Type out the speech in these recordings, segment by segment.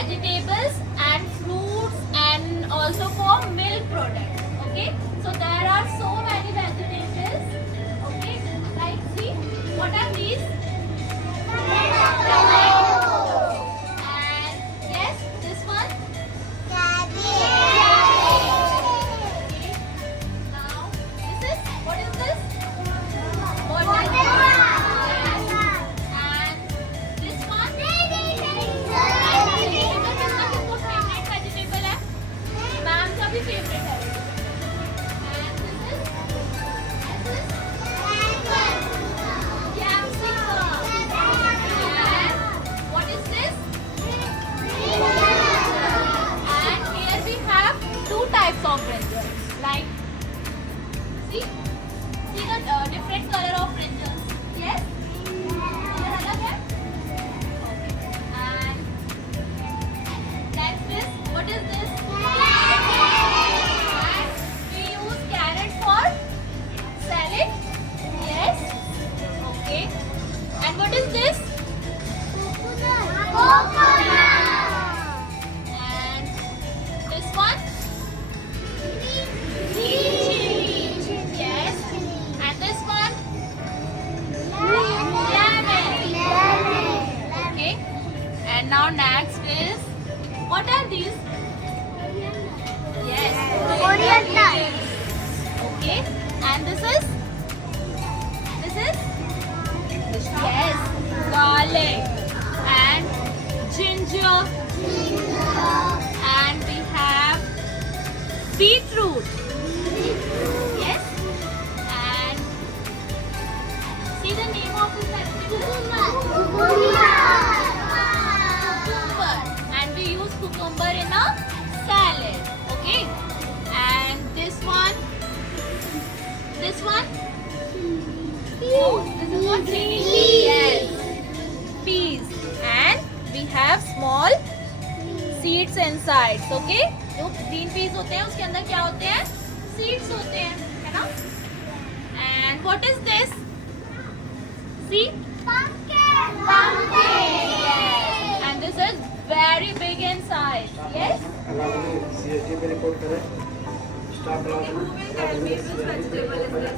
vegetables and fruits and also for milk products. Okay, so there are so many vegetables. Okay, like see, what are these? And yes, this one. Okay. Now this is, what is this? Watermelon. And this one. Vegetable किसका favorite vegetable है? Ma'am का भी favorite है. And this is capsicum. And what is this? And here we have two types of brinjals. Like, see the different color of brinjals. Yes. Color अलग है. Okay. And next is, what is this? And we use carrot for salad. Yes. Okay. And what is this? And this one? Green chili. Yes. And this one? Lemon. Okay. And now next is, what are these? Yes. Coriander. Okay. And this is? Yes. Garlic. And ginger. And we have beetroot. Yes. And see the name of this vegetable? Cucumber. And we use cucumber in a salad. Okay. And this one? Oh, this is what? Yes. Peas. And we have small seeds inside. Okay. जो green peas होते हैं उसके अंदर क्या होते हैं? Seeds होते हैं, है ना? And what is this? See? Pumpkin. Yes. And this is very big in size. Yes. CST पे रिपोर्ट करें. Staff Who will tell me which vegetable is this?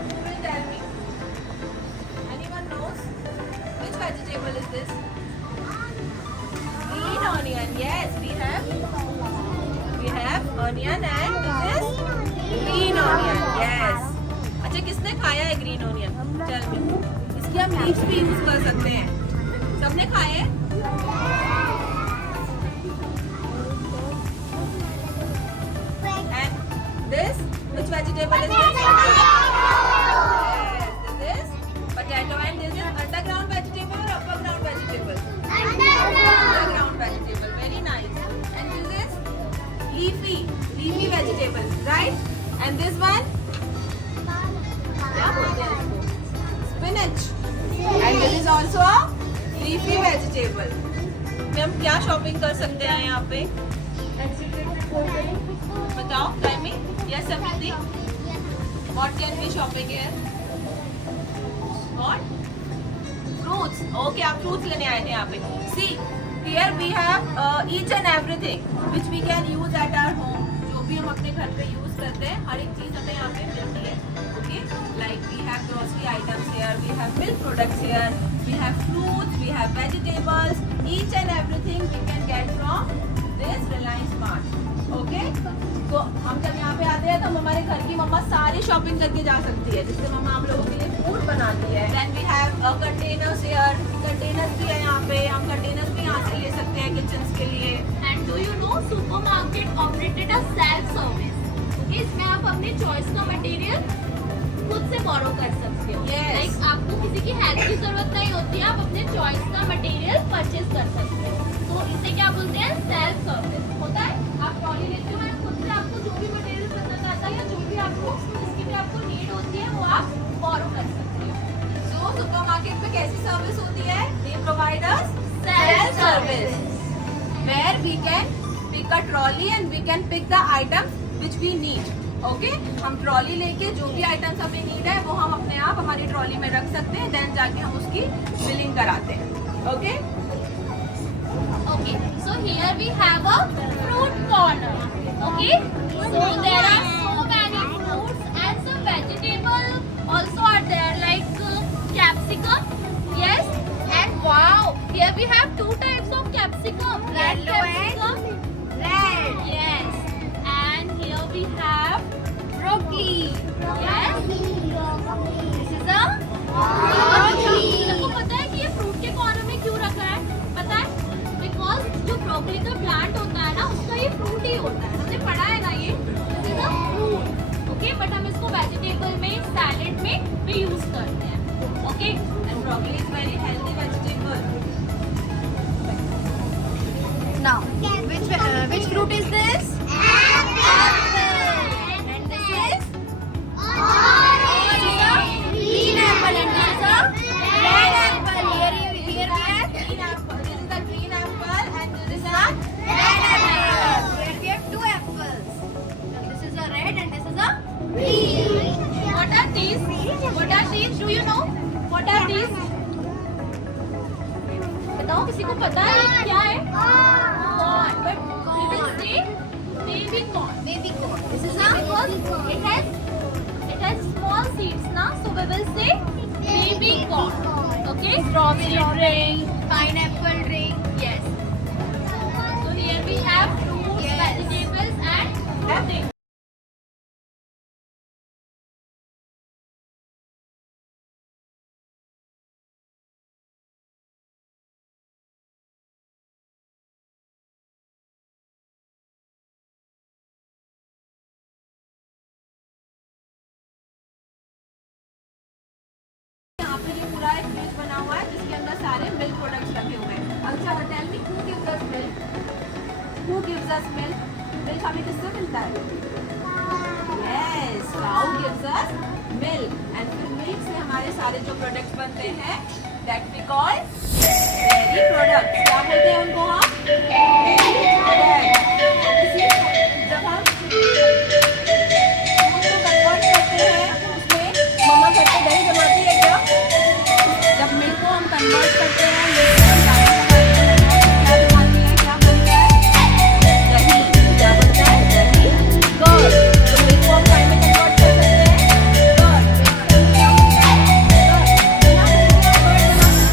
Who will tell me? Anyone knows? Which vegetable is this? Green onion. Yes, we have onion and this is green onion. Yes. अच्छा, किसने खाया है green onion? Tell me. इसकी हम leaves भी use कर सकते हैं. सबने खाए हैं? And this, which vegetable is this? Yes, this is potato. And this is underground vegetable or upper ground vegetable? Underground vegetable. Very nice. And this is leafy vegetable, right? And this one? क्या बोलते हैं इसको? Spinach. And this is also a leafy vegetable. हम क्या shopping कर सकते हैं यहाँ पे? बताओ, timing? Yes, Samriddhi? What can we shopping here? What? Fruits. Okay, आप fruits लेने आए थे यहाँ पे. See, here we have each and everything which we can use at our home. जो भी हम अपने घर पे यूज करते हैं, हर एक चीज हमें यहाँ पे मिलती है. Okay, like we have grocery items here, we have milk products here, we have fruits, we have vegetables. Each and everything we can get from this Reliance Mart. Okay, तो हम जब यहाँ पे आते हैं तो हमारे घर की मम्मा सारी शॉपिंग करके जा सकती है, जिससे मम्मा हम लोगों के लिए फूड बनाती है. Then we have containers here. Containers भी है यहाँ पे, हम containers भी यहाँ से ले सकते हैं किचन के लिए. And do you know supermarket operated a self service? Okay, इसमें आप अपने चॉइस का मटेरियल खुद से बोरो कर सकते हो. Like आपको किसी की हेल्प की जरूरत नहीं होती है, आप अपने चॉइस का मटेरियल परचेज कर सकते हो. तो इसे क्या बोलते हैं? Self service. होता है, आप ट्रॉली लेते हो और खुद से आपको जो भी मटेरियल पसंद आता है या जो भी आपको जिसकी भी आपको नीड होती है वो आप बोरो कर सकते हो. So सुपरमार्केट में कैसी सर्विस होती है? They provide us self service where we can pick a trolley and we can pick the items which we need. Okay, हम ट्रॉली लेके जो भी आइटम्स हमें नीड है वो हम अपने आप हमारी ट्रॉली में रख सकते हैं. देन जाके हम उसकी बिलिंग कराते हैं. Okay okay, so So here we have a fruit corner. Okay. So there are so many fruits and some vegetables also are there like capsicum. Yes. And wow, here we have two types of capsicum. Red capsicum. Red. Yes. And here we have broccoli. Yes. This is a आपको पता है कि ये fruit के corner में क्यों रखा है? पता है? बिकॉज जो ब्रोकली का प्लांट होता है ना, उसका ये फ्रूट ही होता है. हमने पढ़ा है ना ये. This is a fruit. Okay, but हम इसको वेजिटेबल में, सैलेड में भी यूज करते हैं. Okay, And broccoli is very healthy vegetable. Now, which fruit is this? Apple. And this is green apple. And this is a red apple. Here we have Green apple. This is the green apple and this is a red apple. Here we have two apples. And this is a red and this is a green. what are these? What are these? Do you know? What are these? बताओ, किसी को पता है ये क्या है? Corn. But we will say baby corn. Baby corn. This is because it has small seeds, na? So we will say baby corn. Okay? Strawberry drink. Pineapple drink. Yes. So here we have fruits, Yes. vegetables and fruit. यहाँ पे ये पूरा एक fridge बना हुआ है जिसके अंदर सारे मिल्क प्रोडक्ट्स रखे हुए हैं. अच्छा tell me, who gives us milk? Who gives us milk? Milk हमें किससे मिलता है? Yes, cow gives us milk. And फिर मिल्क से हमारे सारे जो प्रोडक्ट्स बनते हैं that we call dairy products. क्या बोलते हैं उनको हम? Dairy products. जब हम दूध को कन्वर्ट करते हैं उसमें मम्मा घर पे दही जमाती है क्या? जब मिल्क को हम कन्वर्ट करते हैं, मिल्क को हम डालने क्या जमाती है? क्या बनता है? दही. क्या बनता है? दही. कर्ड. तो मिल्क को हम काय में कन्वर्ट कर सकते हैं? कर्ड. क्या बनता है? कर्ड. बिना मिल्क के हम कर्ड बना सकते हैं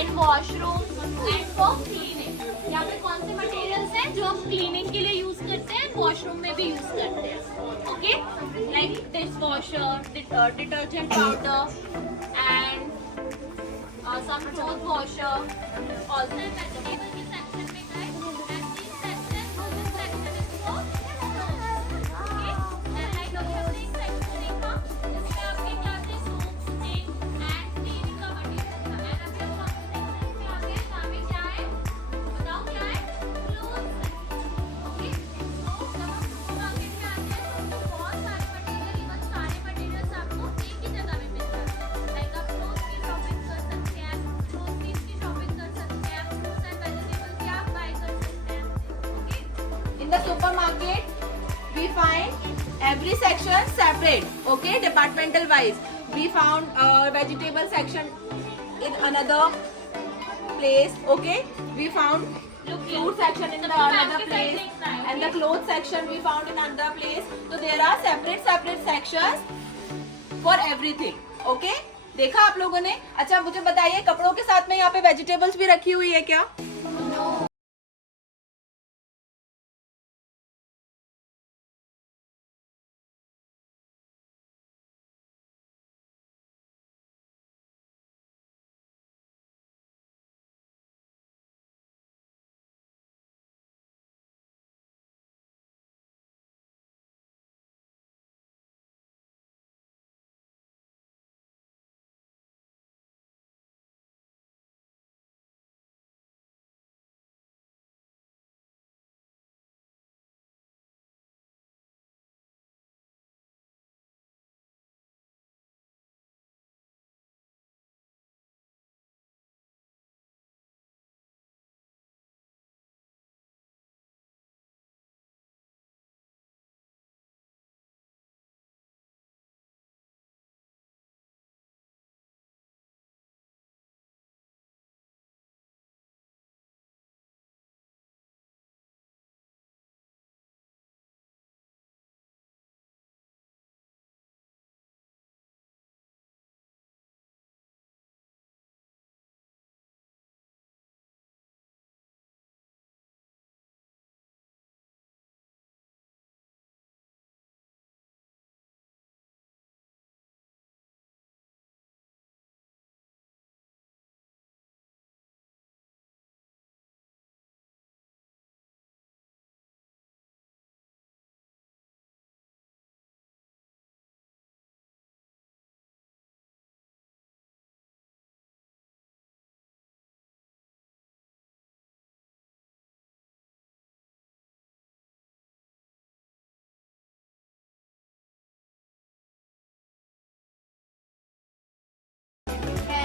in washroom and for cleaning. यहाँ पे कौन से मटेरियल्स हैं जो हम क्लीनिंग के लिए यूज करते हैं, वॉशरूम में भी यूज करते हैं. Okay, like dish washer, detergent powder and some cloth washer. Also in vegetable के section में गए, and this section is for clothes. Okay, and like अभी हमने एक section देखा जिसमें आपके क्या थे, soap, stain and cleaning का material था. And अभी हम section में आ गए, जहाँ पे क्या है, बताओ क्या है, clothes है. Okay, so जब हम supermarket में आते हैं तो बहुत सारे material, even सारे materials आपको एक ही जगह में मिल जाते हैं. Like आप clothes की shopping कर सकते हैं, groceries की shopping कर सकते हैं, fruits and vegetables की आप buy कर सकते हैं. Okay. In the supermarket, we find every section separate. Okay, departmental wise. We found vegetable section in another place. Okay, we found Look here. fruit section in the सबको another back के side place, देखना है, and the okay? clothes section we found in another place. So there are separate sections for everything. Okay, देखा आप लोगों ने? अच्छा मुझे बताइए, कपड़ों के साथ में यहाँ पे वेजिटेबल्स भी रखी हुई है क्या?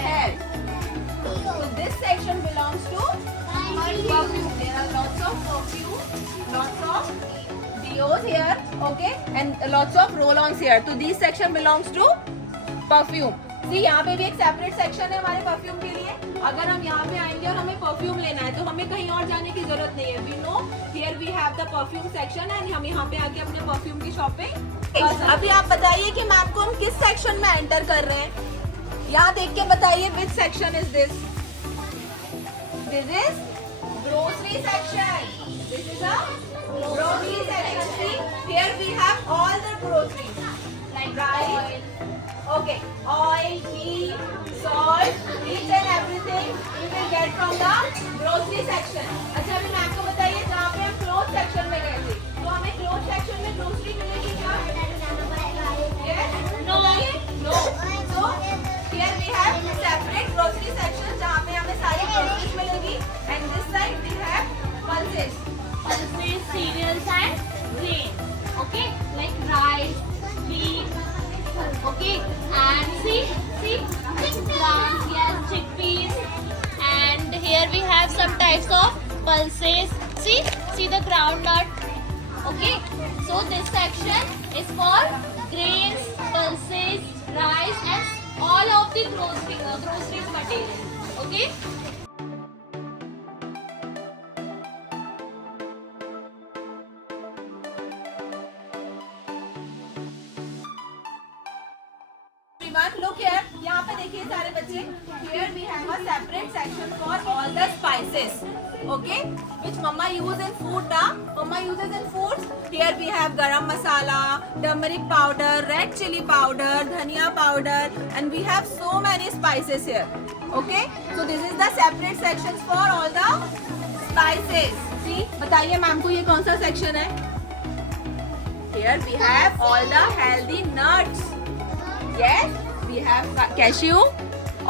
Hair. So this section belongs to perfume. There are lots of perfume, lots of deos here, okay, and lots of roll-ons here. So this section belongs to perfume. See, यहाँ पे भी एक सेपरेट सेक्शन है हमारे perfume के लिए. अगर हम यहाँ पे आएंगे और हमें परफ्यूम लेना है तो हमें कहीं और जाने की जरूरत नहीं है. We know here we have the perfume section and हम यहाँ पे आके अपने परफ्यूम की शॉपिंग. अभी आप बताइए कि मैम को हम किस सेक्शन में एंटर कर रहे हैं. यहाँ देख के बताइए which section is this? This is grocery section. This is a grocery section. See, here we have all the groceries like rice, okay, oil, ghee, salt, each and everything we will get from the grocery section. अच्छा अभी ma'am को बताइए, जहाँ पे हम clothes section में गए थे तो हमें clothes section में grocery मिलेगी क्या? Yes? No. No. So here we have separate grocery section जहाँ पे हमें सारी groceries मिलेगी, and this side we have pulses. Pulses, cereals and grain. Okay, like rice, wheat. Okay, and see, chickpeas, yes, chickpeas. And here we have some types of pulses. See the groundnut. Okay, so this section is for grains, pulses, rice, and all of the groceries material. Okay. Everyone, look here. यहाँ पे देखिए देखिए सारे बच्चे, here we have a separate section for all the spices, okay, which mama use in food na, mama uses in foods. Here we have garam masala, turmeric powder, red chili powder, dhania powder, and we have so many spices here, okay. So this is the separate sections for all the spices. See, बताइए ma'am को ये कौन सा section है? Here we have all the healthy nuts. Yes, we have cashew.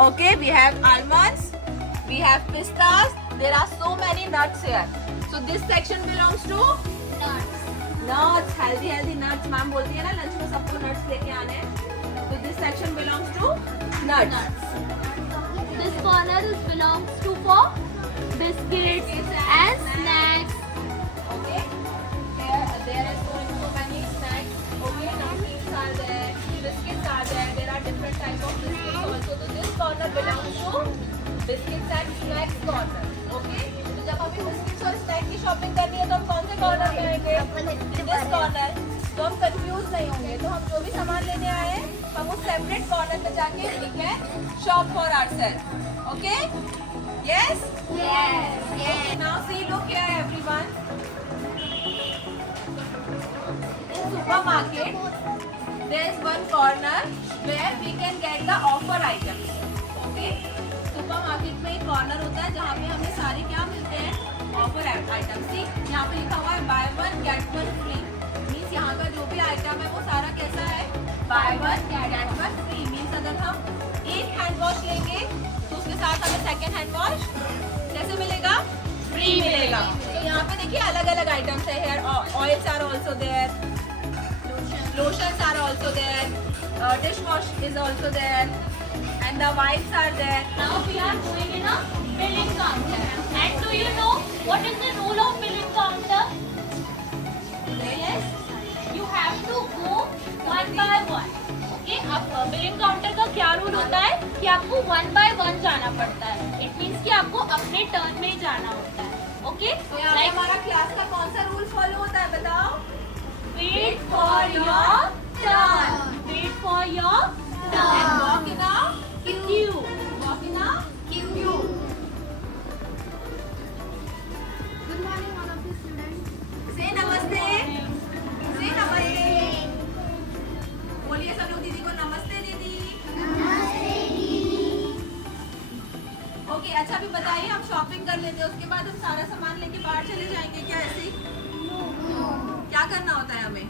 Okay, we have almonds. We have pistas. There are so many nuts here. So this section belongs to Nuts. nuts. Healthy nuts. Ma'am बोलती है ना lunch में सबको nuts लेके आने हैं. So this section belongs to nuts. This corner belongs to for biscuits and snacks. Okay. Here there is so many snacks. Okay, namkeens are there, biscuits are there. There are different types of biscuits also. So this corner belongs to biscuits and snacks corner. Okay. तो जब हमें biscuits और snacks की shopping करनी है तो हम कौन से corner पे आएंगे? This corner. तो हम confused नहीं होंगे. तो हम जो भी सामान लेने आए हैं, हम उस separate corner पे जाके we can shop for ourselves. Okay? Yes? Yes. Okay, now see, look here everyone. In supermarket, there is one corner where we can get the offer items. Okay? Supermarket में एक corner होता है जहाँ पे हमें सारे क्या मिलते हैं? Offer items. See, यहाँ पे लिखा हुआ है buy one get one free. Means यहाँ का जो भी item है वो सारा कैसा है? Buy one get one free. Means अगर हम एक hand wash लेंगे तो उसके साथ हमें second hand wash कैसे मिलेगा? Free मिलेगा. तो यहाँ पे देखिए अलग अलग items है. Here oils are also there. Lotions are also there. Dishwash is also there. And the wipes are there. Now we are going in a billing counter. And do you know what is the rule of billing counter? Yes, you have to go one by one. Okay, अब billing counter का क्या rule होता है कि आपको one by one जाना पड़ता है. इट मीन्स कि आपको अपने टर्न में ही जाना होता है. ओके, तो यहाँ पे हमारा क्लास का कौन सा रूल फॉलो होता है बताओ? wait for your turn. Wait for your And turn. walk in a Queue. walk in a queue. Good morning, all of the students. Say namaste. Say namaste. बोलिए सब लोग दीदी को नमस्ते दीदी. ओके, अच्छा अभी बताइए हम शॉपिंग कर लेते हैं उसके बाद हम सारा सामान लेके बाहर चले जाएंगे क्या ऐसे ही? क्या करना होता है हमें?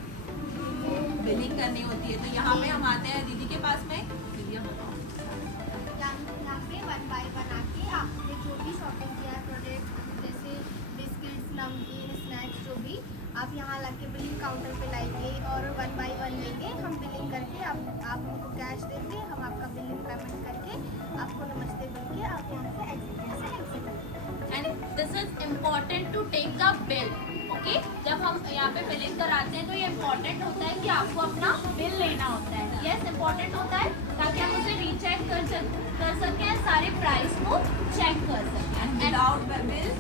बिलिंग करनी होती है. तो यहाँ पे हम आते हैं दीदी के पास में. दीदी आप बताओ. यहाँ पे वन बाय वन आके आपने जो भी शॉपिंग किया है प्रोडक्ट जैसे बिस्किट्स, नमकीन, स्नैक्स जो भी आप यहाँ लाके बिलिंग काउंटर पे लाएंगे और वन बाय वन लेंगे. हम बिलिंग करके आप हमको कैश देंगे. हम आपका बिलिंग पेमेंट करके आपको नमस्ते बोल के आप यहाँ से एग्जिट करेंगे. And this is important to take the bill. Okay, जब हम यहाँ पे बिलिंग कराते हैं तो ये इम्पोर्टेंट होता है कि आपको अपना बिल लेना होता है. यस, इम्पोर्टेंट होता है ताकि हम उसे रीचेक कर सकें और सारे प्राइस को चेक कर सकें. And without bill,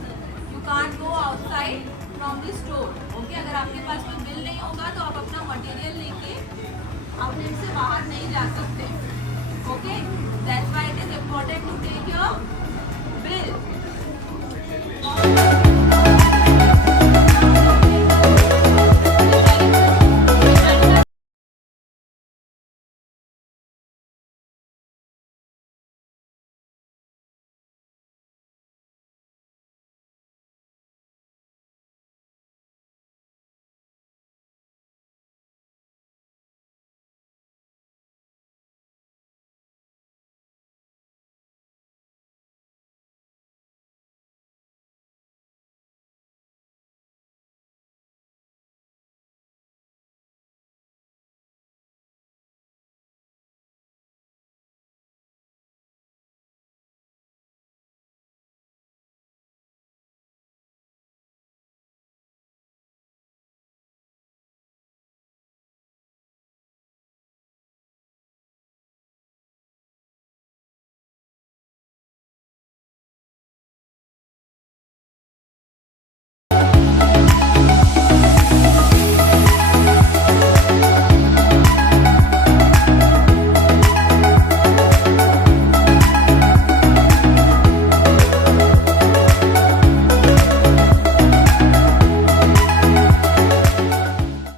you can't go outside from the store. Okay, अगर आपके पास कोई बिल नहीं होगा तो आप अपना मटेरियल लेके आउटलेट से बाहर नहीं जा सकते. Okay, that's why it is important to take your